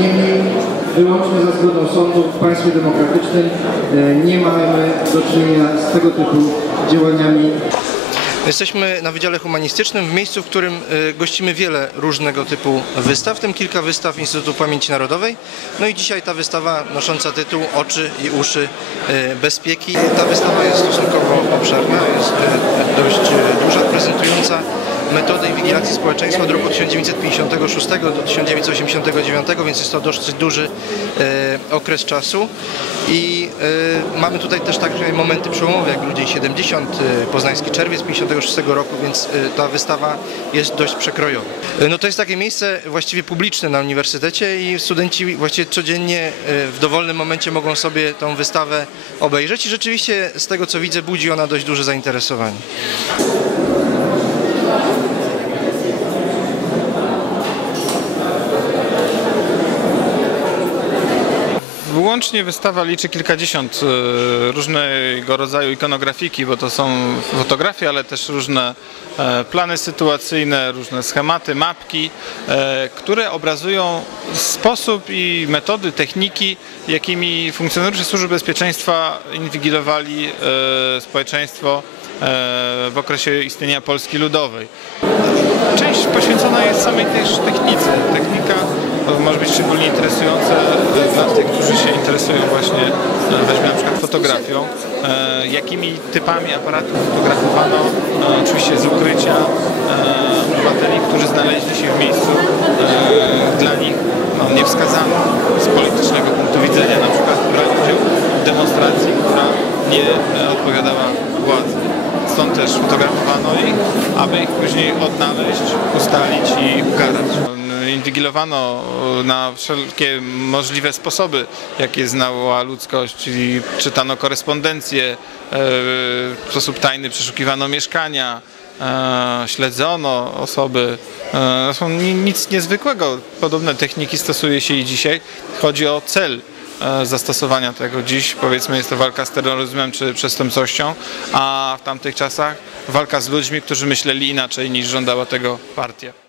Niemniej wyłącznie za zgodą sądu w państwie demokratycznym e, nie mamy do czynienia z tego typu działaniami Jesteśmy na Wydziale Humanistycznym, w miejscu, w którym y, gościmy wiele różnego typu wystaw, w tym kilka wystaw Instytutu Pamięci Narodowej. No i dzisiaj ta wystawa nosząca tytuł Oczy i uszy y, bezpieki. Ta wystawa jest stosunkowo obszerna, jest dość duża, prezentująca metodę inwigilacji społeczeństwa od roku 1956 do 1989, więc jest to dość duży e, okres czasu. I e, mamy tutaj też takie momenty przełomowe, jak Ludziej 70, e, Poznański Czerwiec 56 roku, więc ta wystawa jest dość przekrojowa. No to jest takie miejsce właściwie publiczne na uniwersytecie i studenci właściwie codziennie w dowolnym momencie mogą sobie tą wystawę obejrzeć i rzeczywiście z tego co widzę budzi ona dość duże zainteresowanie. Łącznie wystawa liczy kilkadziesiąt e, różnego rodzaju ikonografiki, bo to są fotografie, ale też różne e, plany sytuacyjne, różne schematy, mapki, e, które obrazują sposób i metody, techniki, jakimi funkcjonariusze Służby Bezpieczeństwa inwigilowali społeczeństwo w okresie istnienia Polski Ludowej. Część poświęcona jest samej też technice. Technika może być szczególnie interesująca dla tych, którzy się interesują właśnie, e, weźmy na przykład fotografią, e, jakimi typami aparatów fotografowano, e, oczywiście z ukrycia obywateli, którzy znaleźli się w miejscu dla nich no, niewskazanym z politycznego punktu widzenia, na przykład brali udział w demonstracji, która nie odpowiadała władzy. Stąd też fotografowano ich, aby ich później odnaleźć, ustalić i ukarać. Inwigilowano na wszelkie możliwe sposoby, jakie znała ludzkość, czyli czytano korespondencję, e, w sposób tajny przeszukiwano mieszkania, e, śledzono osoby. E, są ni- nic niezwykłego. Podobne techniki stosuje się i dzisiaj. Chodzi o cel e, zastosowania tego. Dziś powiedzmy jest to walka z terroryzmem czy przestępczością, a w tamtych czasach walka z ludźmi, którzy myśleli inaczej niż żądała tego partia.